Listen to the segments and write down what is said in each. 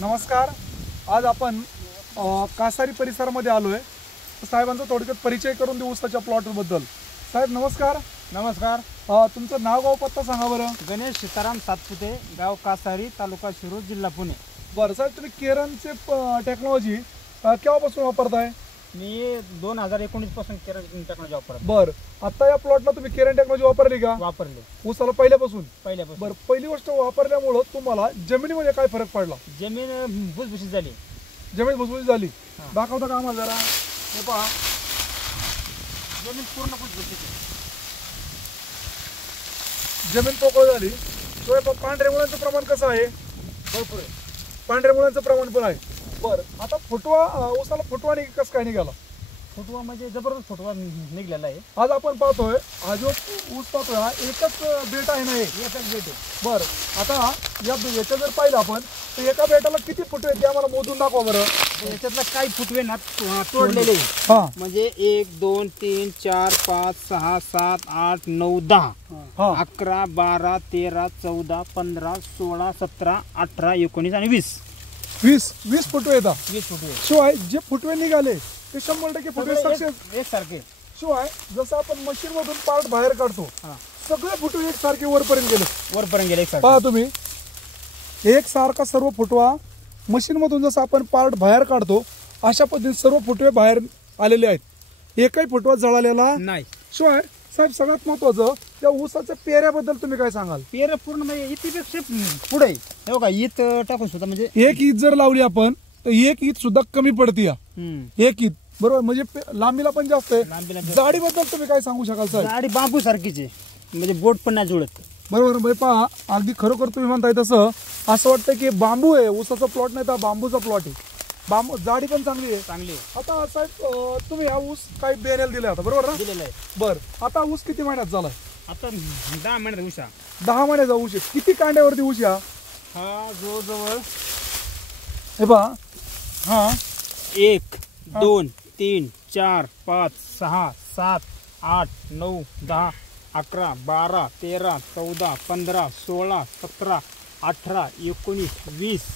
नमस्कार. आज आपण कासारी परिसरामध्ये आलोय. साहेबांचा थोडक्यात परिचय करून देऊ ऊसाच्या प्लॉट बद्दल. साहेब नमस्कार. नमस्कार. तुमचं नाव गाव पत्ता सांगा बरं. गणेश सीताराम सातपुते, गाव कासारी, तालुका शिरूर, जिल्हा पुणे. बरं साहेब, तुम्ही केरनचे टेक्नॉलॉजी केव्हापासून वापरताय? मी 2019 पासून केरन टेक्नॉलॉजी वापरतो. बरं, आता या प्लॉटला तुम्ही केरन टेक्नॉलॉजी वापरली का? वापरले ऊसाला पहिल्यापासून. पहिल्यापासून. बरं, पहिली गोष्ट वापरल्यामुळं तुम्हाला जमिनीमध्ये काय फरक पडला? जमीन भुसभुशीत झाली. जमीन भुसभुशीत झाली. दाखवता का आम्हाला जरा? हे पहा, जमीन पूर्ण भुसभुशीत आहे. जमीन पोकळ झाली. शिवाय पांढऱ्या मुळांचं प्रमाण कसं आहे? भरपूर आहे. पांढऱ्या मुळांचं प्रमाण पण आहे. बरं, आता फुटवा ऊसाला फुटवा कसं काय निघाला? फुटवा म्हणजे जबरदस्त फुटवा निघलेला आहे. आज आपण पाहतोय हा जो ऊस पाहतोय हा एकच बेट आहे ना? एकच बेट आहे. बरं, आता याचं जर पाहिलं आपण तर एका बेटाला किती फुटवे ते आम्हाला मोजून दाखवा बरं. याच्यातला काही फुटवे ना तोडलेले. हा, म्हणजे 1 2 3 4 5 6 7 8 9 10 11 12 13 14 15 16 17 18 19 आणि 20 फुटवे येतात. 20 फुटवे. शिवाय जे फुटवे निघाले ते 100% फुटवे सक्सेस. एकसारखे. शिवाय जसं आपण मशीन मधून पार्ट बाहेर काढतो सगळे फुटवे एकसारखे वरपर्यंत गेले. वरपर्यंत गेले. पहा तुम्ही, एकसारखा सर्व फुटवा मशीन मधून जसं आपण पार्ट बाहेर काढतो अशा पद्धतीने सर्व फुटवे बाहेर आलेले आहेत. एकही फुटवा जळालेला नाही. शिवाय साहेब सगळ्यात महत्वाचं त्या ऊसाच्या पेऱ्याबद्दल तुम्ही काय सांगाल? पेर पूर्ण म्हणजे इथेपेक्षा पुढे हे बघा. ईत टाकून सुद्धा म्हणजे एक ईद जर लावली आपण तर एक ईद सुद्धा कमी पडते. एक ईद बरोबर, म्हणजे लांबीला पण जास्त आहे. जाडीबद्दल तुम्ही काय सांगू शकाल साहेब? जाडी बांबू सारखीच आहे, म्हणजे बोट पण नाही जुळत. बरोबर भाई. पहा, अगदी खरोखर तुम्ही म्हणताय तसं असं वाटतं की बांबू आहे, ऊसाचा प्लॉट नाही तर बांबूचा प्लॉट आहे. बांबू जाडी पण चांगली आहे. चांगली. आता साहेब तुम्ही हा ऊस काही बेरेल दिला होता बरोबर ना? दिलेला आहे. बरं, आता ऊस किती महिन्यात झालाय? आता 10 महिन्याचा ऊस. 10 महिन्याचा ऊस आहे. किती कांड्यावरती ऊस हा? जवळजवळ हे पहा, हा 1 2 3 4 5 6 7 8 9 10 11 12 13 14 15 16 17 18 19 20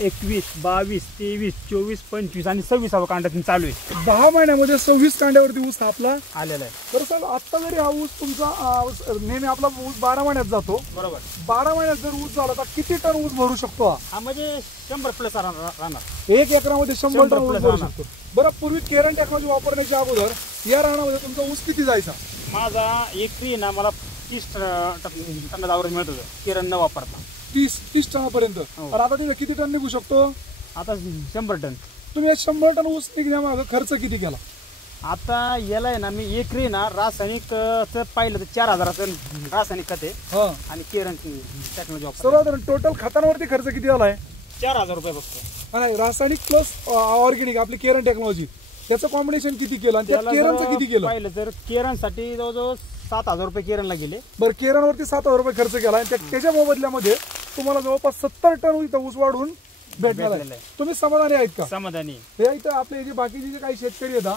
21 22 23 24 25 आणि 26 कांड्यातून चालू आहे. 10 महिन्यामध्ये 26 कांड्यावरती ऊस आपला आलेला आहे. बरं साहेब, आता जरी हा ऊस तुमचा नेहमी आपला ऊस 12 महिन्यात जातो बरोबर. 12 महिन्यात जर ऊस झाला तर किती टन ऊस भरू शकतो हा? म्हणजे 100 प्लस राहणार. 1 एकरामध्ये 100 टन ऊस भरू शकतो. बरं, पूर्वी केरन टेक्नॉलॉजी वापरण्याच्या अगोदर या रानामध्ये तुमचा ऊस किती जायचा? माझा एकरी ना मला 30 टनाचा आवरेज मिळत होतं केरन न वापरता. 30 टनापर्यंत. तर आता तिथे किती टन निघू शकतो? आता 100 टन. तुम्ही 100 टन ऊस निघण्यामागे खर्च किती केला? आता याला आहे ना मी एकरी ना रासायनिक पाहिलं तर 4000 रासायनिक खत आहे आणि केरन टेक्नॉलॉजी वापरतो. सर्वसाधारण टोटल खतांवरती खर्च किती झालाय? 4000 रुपये फक्त. नाही, रासायनिक प्लस ऑर्गॅनिक आपली केरन टेक्नॉलॉजी त्याचं कॉम्बिनेशन किती केलं आणि त्या केरनचं किती केलं? पाहिलं तर केरनसाठी जवळजवळ 7000 रुपये केरनला गेले. बरं, केरनवरती 7000 रुपये खर्च केला आणि त्याच्या मोबदल्यामध्ये तुम्हाला जवळपास 70 टन इथं ऊस वाढून भेटलेला आहे. तुम्ही समाधानी आहेत का? समाधानी. हे इथं आपले जे बाकीचे जे काही शेतकरी आहेत,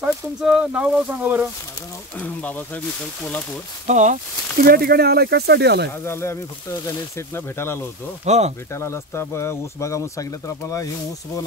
साहेब तुमचं नाव गाव सांगा बरं. माझं नाव बाबासाहेब मित्तल, कोल्हापूर. हा, तुम्ही या ठिकाणी आलाय कशासाठी आलाय? आज आलोय आम्ही फक्त गणेश सेठना भेटायला आलो होतो. हा, भेटायला आला असता ऊस बागा म्हणून सांगितलं तर आपल्याला हे ऊस बघून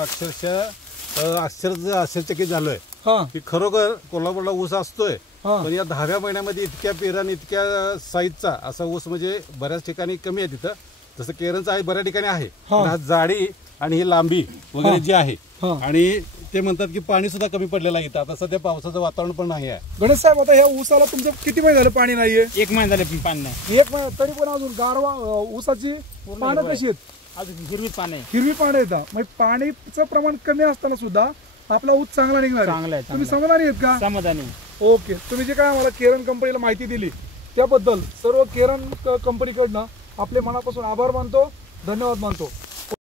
आश्चर्यचकित झालोय की खरोखर कोल्हापूरला ऊस असतोय. पण या 10व्या महिन्यामध्ये इतक्या पेरान इतक्या साईजचा असा ऊस म्हणजे बऱ्याच ठिकाणी कमी आहे. तिथं जसं केरनचं आहे बऱ्याच ठिकाणी आहे, पण हा जाडी आणि ही लांबी वगैरे जी आहे आणि ते म्हणतात की पाणी सुद्धा कमी पडलेलं आहे. आता सध्या पावसाचं वातावरण पण नाही आहे. गणेश साहेब, आता ह्या ऊसाला तुमचं किती महिने झाले पाणी नाहीये? 1 महिना झाले पाणी नाही. 1 महिना तरी पण अजून गारवा ऊसाची पानं कशी आहेत? अजून हिरवी पानं आहे. हिरवी पानं येतात. म्हणजे पाणीचं प्रमाण कमी असताना सुद्धा आपला ऊस चांगला निघणार चांगला आहे. तुम्ही समाधानी आहेत का? समाधानी. ओके. तुम्ही जे काय आम्हाला केरन कंपनीला माहिती दिली त्याबद्दल सर्व केरन कंपनीकडनं आपले मनापासून आभार मानतो, धन्यवाद मानतो.